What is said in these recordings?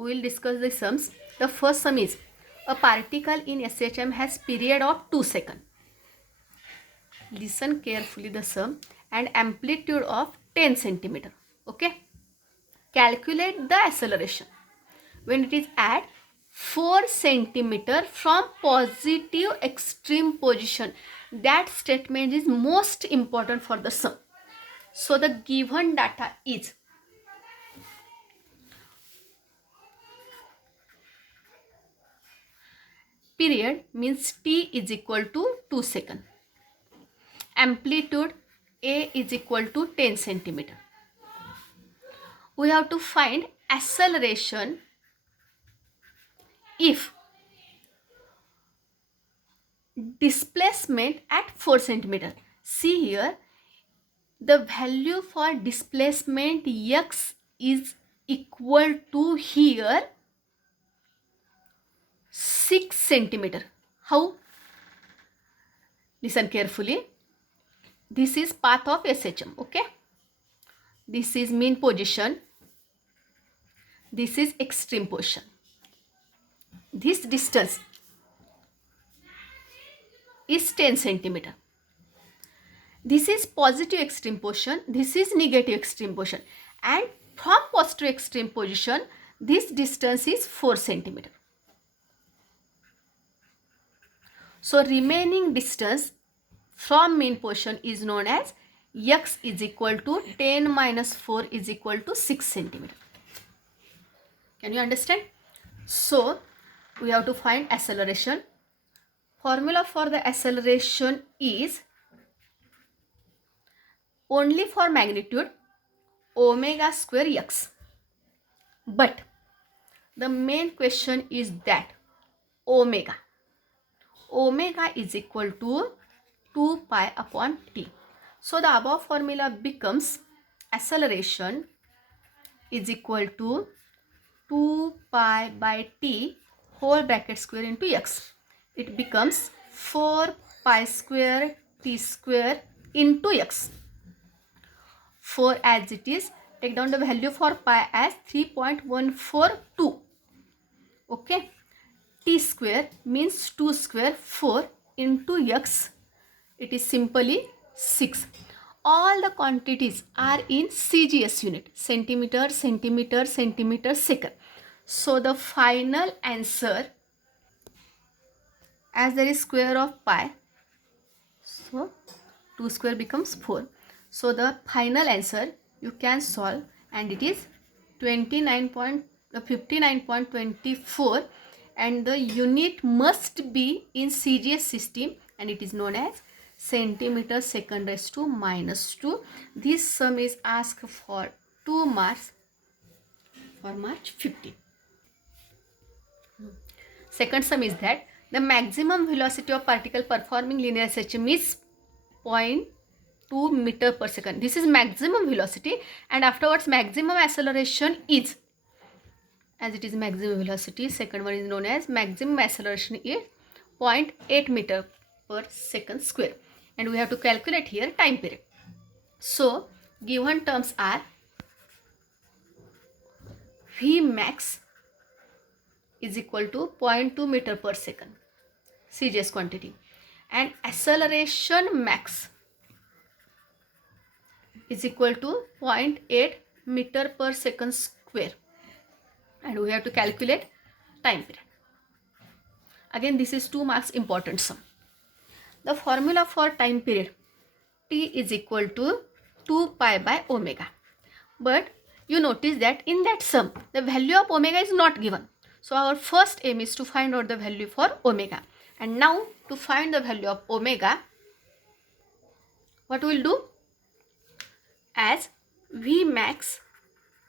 we will discuss the sums. The first sum is a particle in SHM has period of 2 seconds. Listen carefully the sum and amplitude of 10 centimeter. Okay. Calculate the acceleration when it is at 4 centimeter from positive extreme position. That statement is most important for the sum. So the given data is period means t is equal to 2 seconds. Amplitude a is equal to 10 centimeter. We have to find acceleration if displacement at 4 centimeter. See here, the value for displacement x is equal to here 6 centimeter. How? Listen carefully. This is path of SHM. Okay. This is mean position. This is extreme position. This distance is 10 centimeter. This is positive extreme position. This is negative extreme position. And from positive extreme position, this distance is 4 centimeter. So remaining distance from mean position is known as x is equal to 10 minus 4 is equal to 6 centimeter. Can you understand? So we have to find acceleration. Formula for the acceleration is only for magnitude omega square x. But the main question is that omega is equal to 2 pi upon t. So the above formula becomes acceleration is equal to 2 pi by t whole bracket square into x. It becomes 4 pi square t square into x. 4 as it is. Take down the value for pi as 3.142. Okay. T square means 2 square 4 into x. It is simply 6. All the quantities are in CGS unit. Centimeter, centimeter, centimeter, second. So the final answer, as there is square of pi, so 2 square becomes 4. So the final answer you can solve and it is 59.24 and the unit must be in CGS system and it is known as centimeter second raised to minus 2. This sum is asked for 2 marks for March 15. Second sum is that the maximum velocity of particle performing linear SHM is 0.2 meter per second. This is maximum velocity and afterwards maximum acceleration is, as it is maximum velocity, second one is known as maximum acceleration is 0.8 meter per second square. And we have to calculate here time period. So given terms are V max is equal to 0.2 meter per second, CGS quantity, and acceleration max is equal to 0.8 meter per second square, and we have to calculate time period. Again, this is 2 marks important sum. The formula for time period t is equal to 2 pi by omega, but you notice that in that sum the value of omega is not given. So our first aim is to find out the value for omega. And now to find the value of omega, what we will do? As V max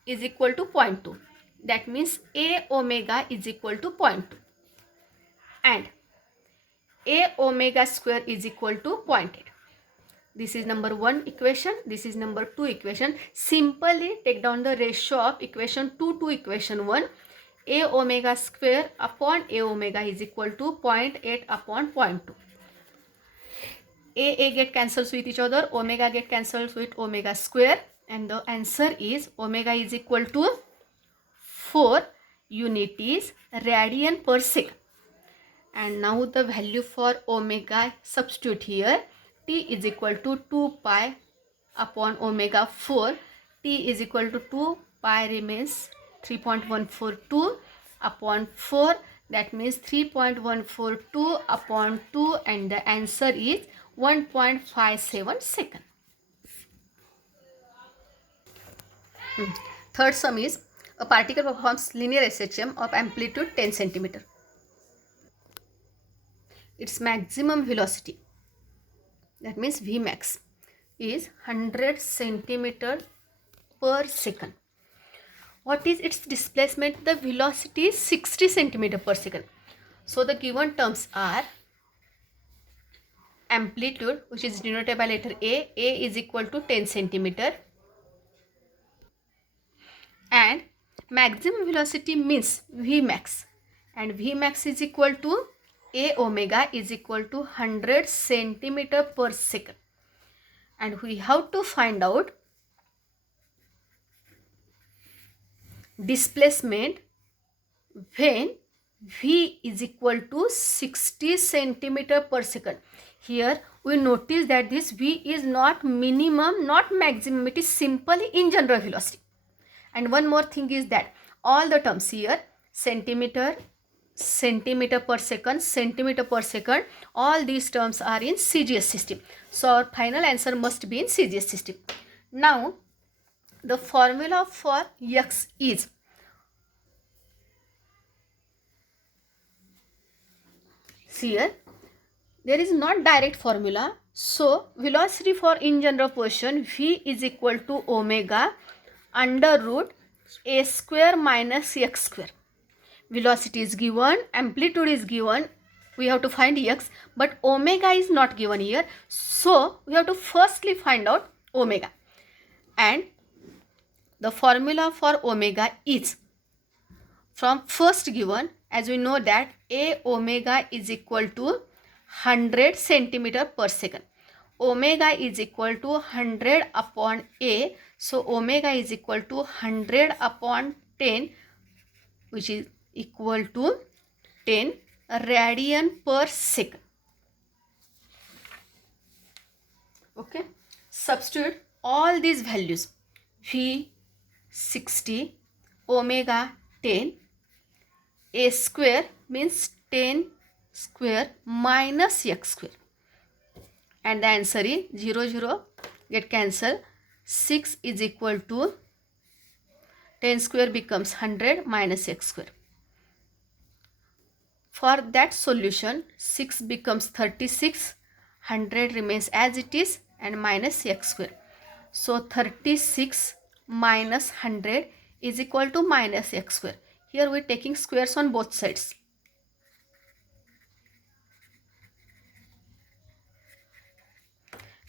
is equal to 0.2. That means A omega is equal to 0.2. And A omega square is equal to 0.8. This is number 1 equation. This is number 2 equation. Simply take down the ratio of equation 2 to equation 1. A omega square upon A omega is equal to 0.8 upon 0.2. A get cancels with each other, omega get cancels with omega square, and the answer is omega is equal to 4 unit is radian per second. And now the value for omega, substitute here. T is equal to 2 pi upon omega 4. T is equal to 2 pi remains 3.142 upon 4. That means 3.142 upon 2, and the answer is 1.57 second. Third sum is a particle performs linear SHM of amplitude 10 centimeter. Its maximum velocity, that means Vmax, is 100 centimeter per second. What is its displacement? The velocity is 60 centimeter per second. So the given terms are amplitude, which is denoted by letter A. A is equal to 10 centimeter, and maximum velocity means Vmax, and Vmax is equal to A omega is equal to 100 centimeter per second. And we have to find out displacement when V is equal to 60 centimeter per second. Here we notice that this V is not minimum, not maximum, it is simply in general velocity. And one more thing is that all the terms here, centimeter, centimeter per second, all these terms are in CGS system. So our final answer must be in CGS system. Now the formula for X is here. There is not direct formula. So velocity for in general position, V is equal to omega under root A square minus X square. Velocity is given, amplitude is given, we have to find X, but omega is not given here. So we have to firstly find out omega. And the formula for omega is from first given, as we know that A omega is equal to 100 centimeter per second. Omega is equal to 100 upon A. So omega is equal to 100 upon 10, which is equal to 10 radian per second. Okay. Substitute all these values. V 60, omega 10, A square means 10 square minus X square. And the answer is 0, 0 get cancelled. 6 is equal to 10 square becomes 100 minus X square. For that solution, 6 becomes 36, 100 remains as it is, and minus X square. So 36 minus 100 is equal to minus X square. Here we are taking squares on both sides.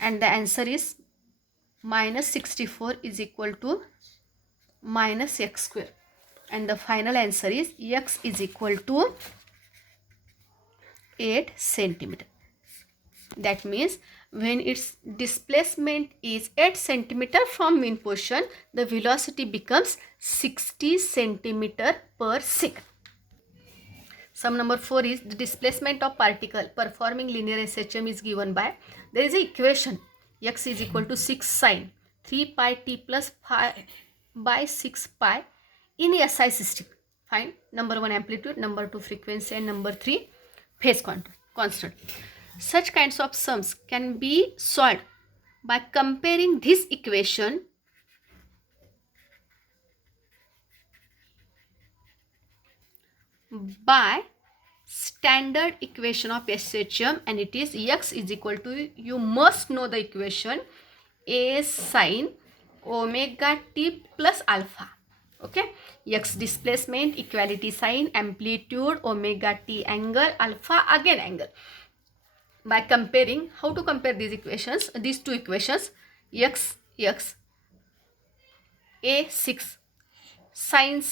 And the answer is minus 64 is equal to minus X square. And the final answer is X is equal to 8 centimeter. That means when its displacement is 8 centimeter from mean position, the velocity becomes 60 centimeter per second. Sum number 4 is the displacement of particle performing linear SHM is given by, there is an equation, X is equal to 6 sine 3 pi t plus pi by 6 pi in SI system. Find number 1 amplitude, number 2 frequency, and number 3 phase constant. Such kinds of sums can be solved by comparing this equation by standard equation of SHM, and it is X is equal to, you must know the equation, A sine omega t plus alpha. Okay, X displacement, equality sign, amplitude, omega t angle, alpha again angle. By comparing, how to compare these equations, these two equations, X A 6 sine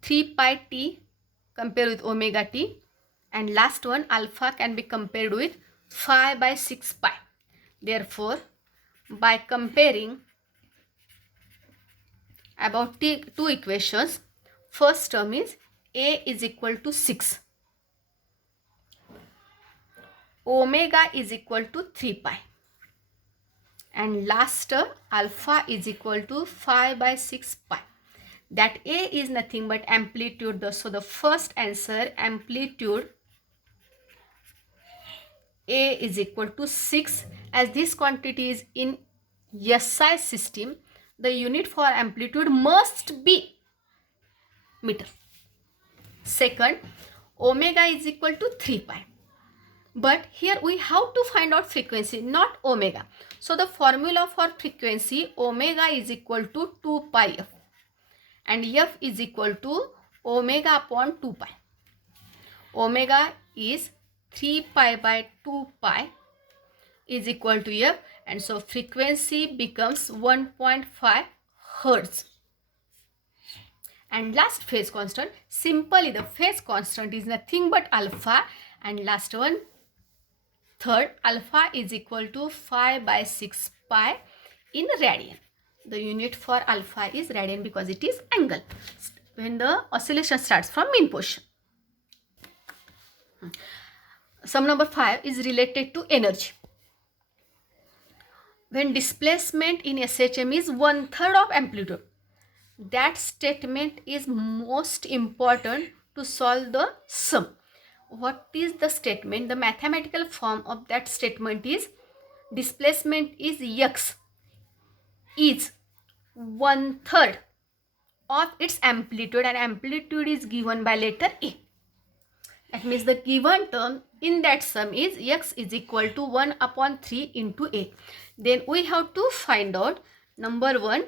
3 pi t compare with omega t, and last one alpha can be compared with phi by 6 pi. Therefore, by comparing about two equations, first term is A is equal to 6. Omega is equal to 3 pi. And last term alpha is equal to 5 by 6 pi. That A is nothing but amplitude. So the first answer, amplitude A is equal to 6. As this quantity is in SI system, the unit for amplitude must be meter. Second, omega is equal to 3 pi. But here we have to find out frequency, not omega. So the formula for frequency, omega is equal to 2 pi f. And f is equal to omega upon 2 pi. Omega is 3 pi by 2 pi is equal to f. And so frequency becomes 1.5 hertz. And last phase constant, simply the phase constant is nothing but alpha. And last one, third, alpha is equal to 5 by 6 pi in radian. The unit for alpha is radian because it is angle when the oscillation starts from mean position. Sum number 5 is related to energy. When displacement in SHM is 1/3 of amplitude, that statement is most important to solve the sum. What is the statement? The mathematical form of that statement is displacement is x is 1/3 of its amplitude, and amplitude is given by letter A. That means the given term in that sum is x is equal to 1/3 into A. Then we have to find out, number 1,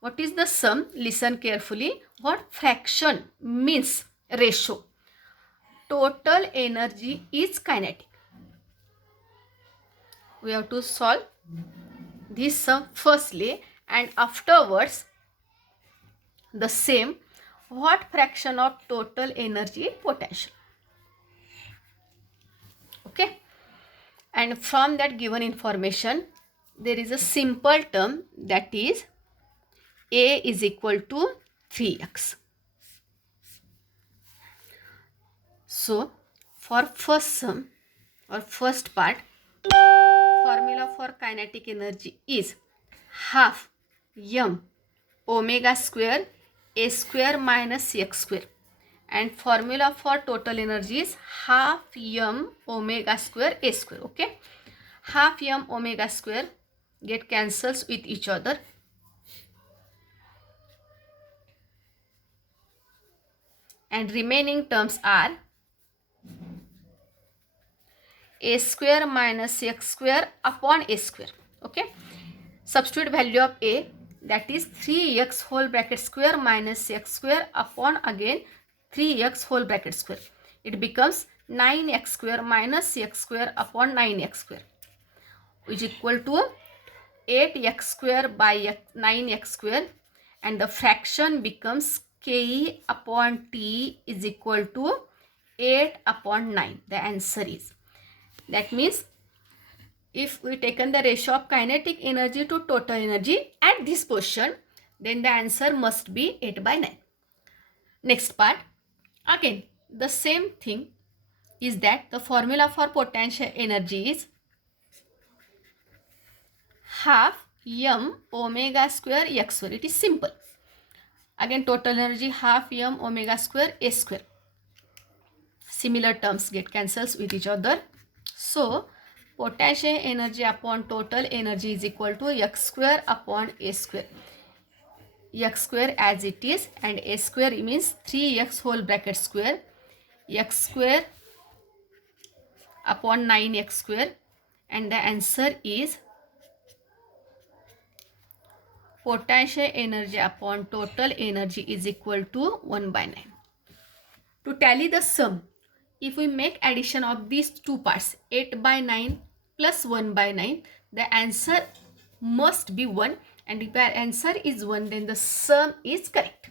what is the sum? Listen carefully. What fraction means ratio? Total energy is kinetic. We have to solve this sum firstly, and afterwards the same, what fraction of total energy potential. Okay, and from that given information there is a simple term, that is A is equal to 3x. So for first sum or first part, formula for kinetic energy is half m omega square A square minus x square, and formula for total energy is half m omega square A square. Okay, half m omega square get cancels with each other, and remaining terms are A square minus x square upon A square. Okay, substitute value of A, that is 3x whole bracket square minus x square upon again 3x whole bracket square. It becomes 9x square minus x square upon 9x square, which is equal to 8x square by 9x square, and the fraction becomes Ke upon T is equal to 8 upon 9. The answer is, that means if we taken the ratio of kinetic energy to total energy at this position, then the answer must be 8 by 9. Next part, again the same thing is that the formula for potential energy is half m omega square x square. It is simple. Again total energy half m omega square A square. Similar terms get cancels with each other. So potential energy upon total energy is equal to x square upon A square. X square as it is, and A square means 3x whole bracket square, x square upon 9x square, and the answer is potential energy upon total energy is equal to 1 by 9. To tally the sum, if we make addition of these two parts, 8 by 9 plus 1 by 9, the answer must be 1, and if the answer is 1, then the sum is correct.